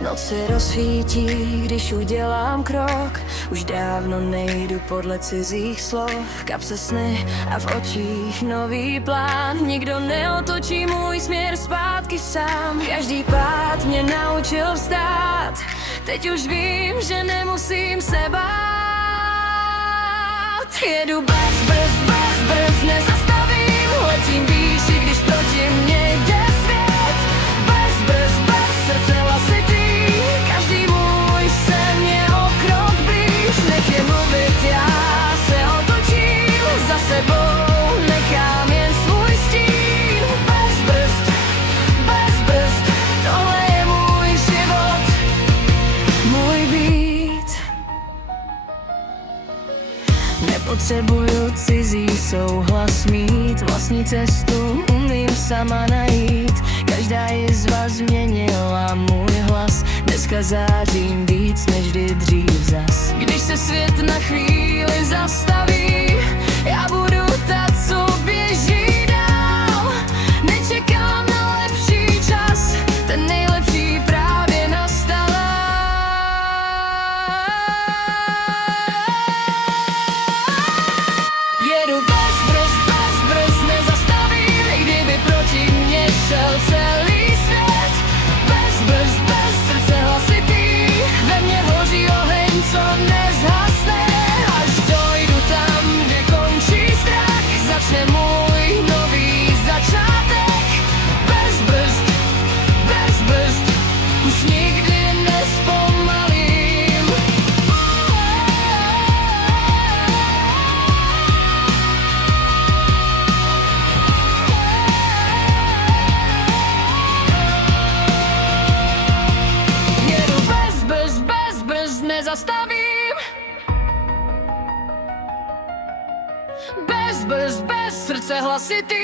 Noc se rozsvítí, když udělám krok. Už dávno nejdu podle cizích slov. V kapse sny a v očích nový plán. Nikdo neotočí můj směr zpátky sám. Každý pád mě naučil vstát. Teď už vím, že nemusím se bát. Jedu bez brzd, nezastavím. Letím výš, i když proti mně jde svět. Bez srdce hlasitý. Každý můj sen je o krok blíž. Nech je mluvit, já se otočím. Za sebou nechám jen svůj stín. Bez brzd, tohle je můj život, můj být. Nepotřebuju cizí souhlas mít, vlastní cestu umím sama najít. Každá jizva změnila můj hlas, dneska zářím víc než kdy dřív zas. Když se svět na chvíli zastaví, já budu ta, co běží dál. Nečekám na lepší čas, ten nejlepší právě nastal. Jedu bez brzd, nezastavím, i kdyby proti mně šel celý svět. Bez srdce hlasitý, ve mně hoří oheň, co nezhasne. Až dojdu tam, kde končí strach, začne můj nový začátek. Bez brzd, už nikdy nespomalím. Jedu bez brzd, nezastavím. Bez srdce hlasitý.